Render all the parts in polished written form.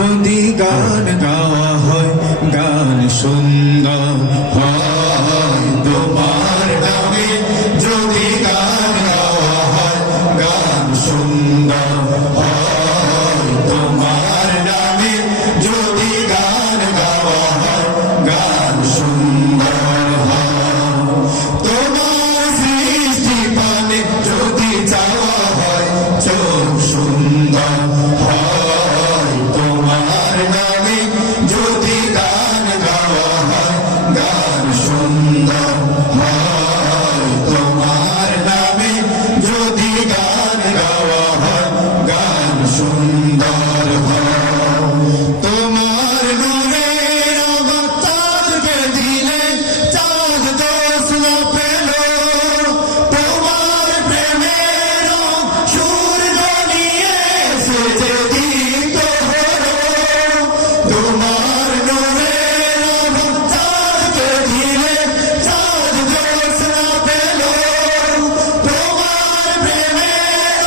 যদি গান গাওয়া হয় গান সুন্দর হয় তোমার নামে যদি গান গাওয়া হয় গান সুন্দর হয় তোমার নামে যদি গান গাওয়া হয় গান সুন্দর হয় তোমার সৃষ্টি পানে যদি চাওয়া হয় চোখ সুন্দর হয় তোমার নামে যদি গান গাওয়া হয় গান সুন্দর হয় তোমার নামে যদি গান গাওয়া হয় গান সুন্দর হয় তোমার নূরের অবতারকে দিলে চাঁদ দোষ না পেল তোমার প্রেমের সূর্য নিয়ে সেজে দিত হলো তোমার নূরের অবতারকে দিলে চাঁদ দোষ না পেল তোমার প্রেমের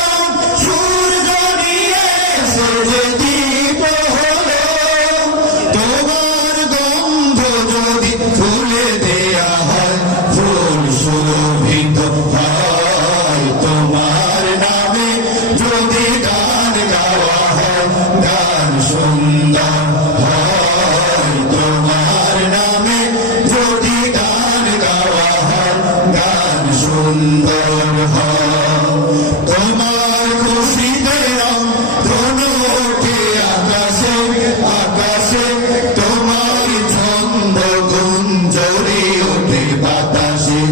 সূর্য নিয়ে সেজে দিত হলো তোমার গন্ধ যদি ফুলে দেয়া হয় ফুল শোভিত হয় তোমার নামে যদি গান গাওয়া হয় গান সুন্দর হয় তোমার নামে যদি গান গাওয়া হয় গান সুন্দর হয় তোমার খুশিতে ধনু ওঠে আকাশে আকাশে তোমার ছন্দ গুঞ্জরি ওঠে বাতাসে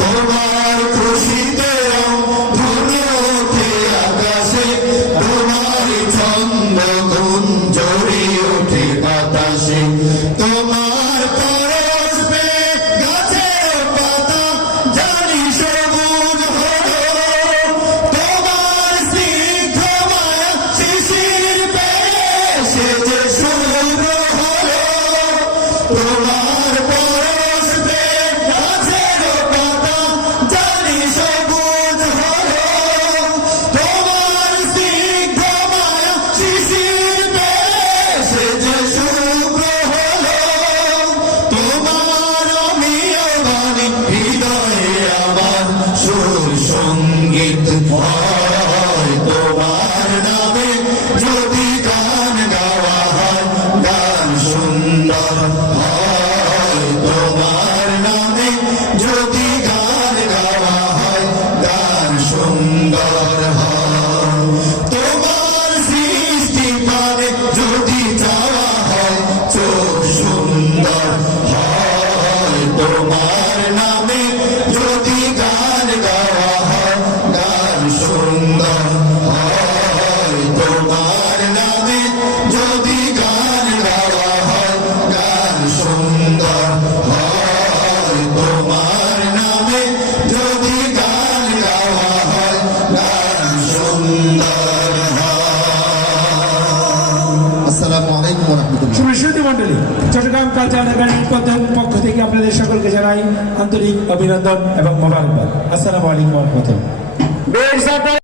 তোমার খুশিতে ধনু ওঠে আকাশে তোমার ছন্দ গুঞ্জরি ওঠে বাতাসে তোমার পরশ পেয়ে গাছের পাতা জানি সবুজ হলো তোমার স্নিগ্ধ মায়া শিশির পেয়ে সেজে শুভ্র হলো তোমার পরশ পেয়ে গাছের পাতা জানি সবুজ হলো তোমার স্নিগ্ধ মায়া শিশির পেয়ে সেজে শুভ্র হলো তোমার অমীয় গানে হৃদয়ে আমার সুর সঙ্গীত হয় তোমার নামে যদি গান গাওয়া হয় গান সুন্দর হয় তোমার নামে যদি গান গাওয়া হয় গান সুন্দর হয় তোমার সৃষ্টি পানে যদি চাওয়া হয় চোখ সুন্দর হয় তোমার নামে যদি গান গাওয়া হয় গান সুন্দর হয় তোমার নামে যদি গান গাওয়া হয় গান সুন্দর হয় তোমার নামে যদি গান গাওয়া হয় গান সুন্দর হয়। আসসালামু আলাইকুম ওয়া রাহমাতুল্লাহ। সুপ্রিয় মণ্ডলী, চট্টগ্রাম কালচার একাডেমির পক্ষ থেকে আপনাদের সকলকে জানাই আন্তরিক অভিনন্দন এবং মোবারকবাদ। আসসালামু আলাইকুম ওয়া রাহমাতুল্লাহ।